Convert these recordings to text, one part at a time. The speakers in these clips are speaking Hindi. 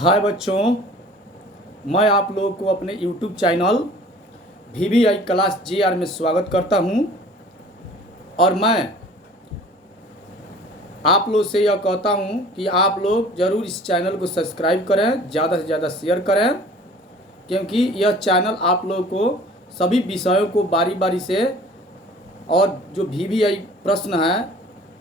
हाय बच्चों, मैं आप लोगों को अपने YouTube channel VVI class JR में स्वागत करता हूं और मैं आप लोग से यह कहता हूं कि आप लोग ज़रूर इस चैनल को सब्सक्राइब करें, ज़्यादा से ज़्यादा शेयर करें, क्योंकि यह चैनल आप लोगों को सभी विषयों को बारी बारी से और जो VVI प्रश्न है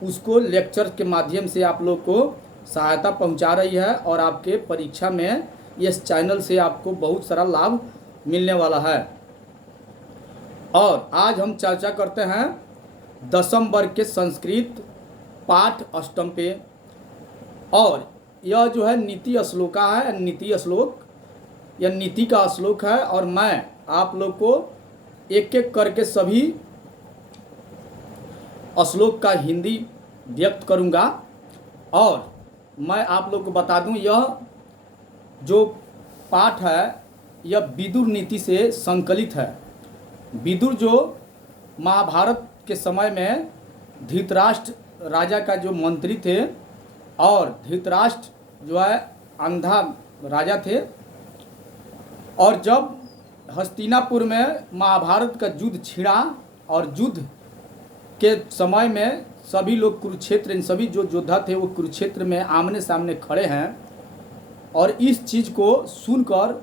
उसको लेक्चर के माध्यम से आप लोग को सहायता पहुंचा रही है और आपके परीक्षा में इस चैनल से आपको बहुत सारा लाभ मिलने वाला है। और आज हम चर्चा करते हैं 10वीं वर्ग के संस्कृत पाठ अष्टम पे। और यह जो है नीति श्लोका है, नीति श्लोक या नीति का श्लोक है और मैं आप लोग को एक एक करके सभी श्लोक का हिंदी व्यक्त करूंगा। और मैं आप लोग को बता दूं, यह जो पाठ है यह विदुर नीति से संकलित है। विदुर जो महाभारत के समय में धृतराष्ट्र राजा का जो मंत्री थे और धृतराष्ट्र जो है अंधा राजा थे। और जब हस्तिनापुर में महाभारत का युद्ध छिड़ा और युद्ध के समय में सभी लोग कुरुक्षेत्र, इन सभी जो योद्धा थे वो कुरुक्षेत्र में आमने सामने खड़े हैं और इस चीज़ को सुनकर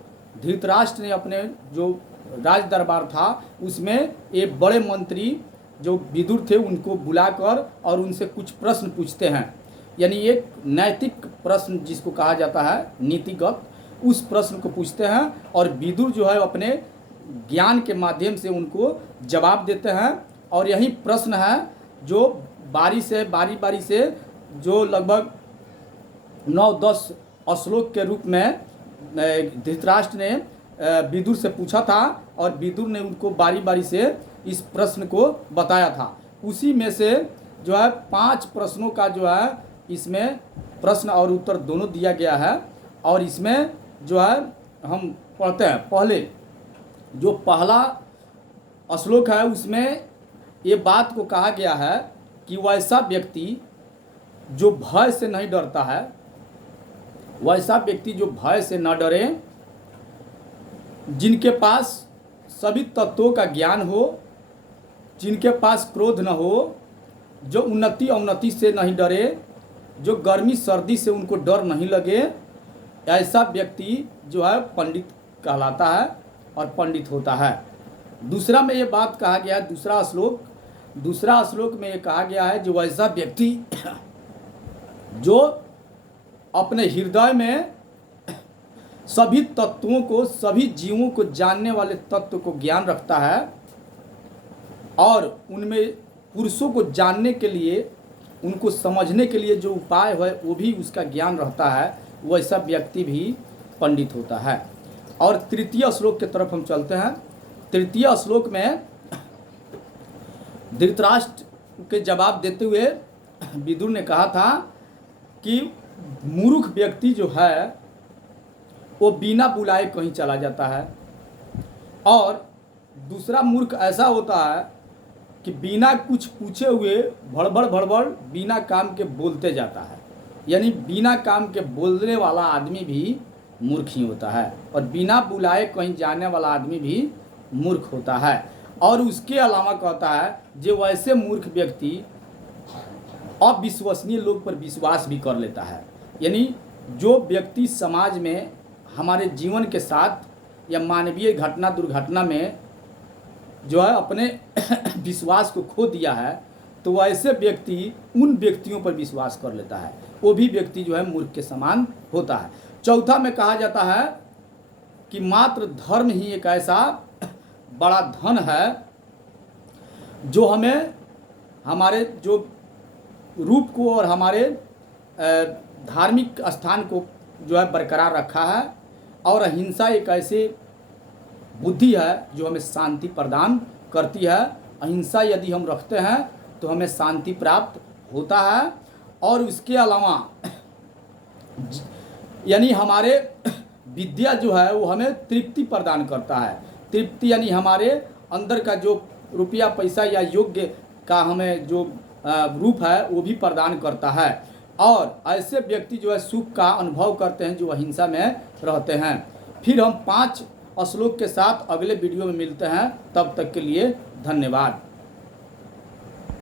धृतराष्ट्र ने अपने जो राज दरबार था उसमें एक बड़े मंत्री जो विदुर थे उनको बुलाकर और उनसे कुछ प्रश्न पूछते हैं, यानी एक नैतिक प्रश्न जिसको कहा जाता है नीतिगत, उस प्रश्न को पूछते हैं और विदुर जो है अपने ज्ञान के माध्यम से उनको जवाब देते हैं। और यही प्रश्न है जो बारी बारी से जो लगभग 9-10 श्लोक के रूप में धृतराष्ट्र ने विदुर से पूछा था और विदुर ने उनको बारी बारी से इस प्रश्न को बताया था। उसी में से जो है 5 प्रश्नों का जो है इसमें प्रश्न और उत्तर दोनों दिया गया है। और इसमें जो है हम पढ़ते हैं। पहले जो पहला श्लोक है उसमें ये बात को कहा गया है कि वैसा व्यक्ति जो भय से नहीं डरता है, वैसा व्यक्ति जो भय से न डरे, जिनके पास सभी तत्वों का ज्ञान हो, जिनके पास क्रोध न हो, जो उन्नति अवनति से नहीं डरे, जो गर्मी सर्दी से उनको डर नहीं लगे, ऐसा व्यक्ति जो है पंडित कहलाता है और पंडित होता है। दूसरा में ये बात कहा गया है, दूसरा श्लोक में ये कहा गया है जो वैसा व्यक्ति जो अपने हृदय में सभी तत्वों को, सभी जीवों को जानने वाले तत्व को ज्ञान रखता है और उनमें पुरुषों को जानने के लिए, उनको समझने के लिए जो उपाय है वो भी उसका ज्ञान रहता है, वैसा व्यक्ति भी पंडित होता है। और तृतीय श्लोक की तरफ हम चलते हैं। तृतीय श्लोक में धृतराष्ट्र के जवाब देते हुए विदुर ने कहा था कि मूर्ख व्यक्ति जो है वो बिना बुलाए कहीं चला जाता है और दूसरा मूर्ख ऐसा होता है कि बिना कुछ पूछे हुए भड़बड़ बिना काम के बोलते जाता है। यानी बिना काम के बोलने वाला आदमी भी मूर्ख ही होता है और बिना बुलाए कहीं जाने वाला आदमी भी मूर्ख होता है। और उसके अलावा कहता है जो वैसे मूर्ख व्यक्ति अविश्वसनीय लोग पर विश्वास भी कर लेता है। यानी जो व्यक्ति समाज में हमारे जीवन के साथ या मानवीय घटना दुर्घटना में जो है अपने विश्वास को खो दिया है, तो वैसे व्यक्ति उन व्यक्तियों पर विश्वास कर लेता है, वो भी व्यक्ति जो है मूर्ख के समान होता है। चौथा में कहा जाता है कि मात्र धर्म ही एक ऐसा बड़ा धन है जो हमें हमारे जो रूप को और हमारे धार्मिक स्थान को जो है बरकरार रखा है। और अहिंसा एक ऐसी बुद्धि है जो हमें शांति प्रदान करती है। अहिंसा यदि हम रखते हैं तो हमें शांति प्राप्त होता है। और उसके अलावा यानी हमारे विद्या जो है वो हमें तृप्ति प्रदान करता है। तृप्ति यानी हमारे अंदर का जो रुपया पैसा या योग्य का हमें जो रूप है वो भी प्रदान करता है। और ऐसे व्यक्ति जो है सुख का अनुभव करते हैं जो अहिंसा में रहते हैं। फिर हम 5 श्लोक के साथ अगले वीडियो में मिलते हैं, तब तक के लिए धन्यवाद।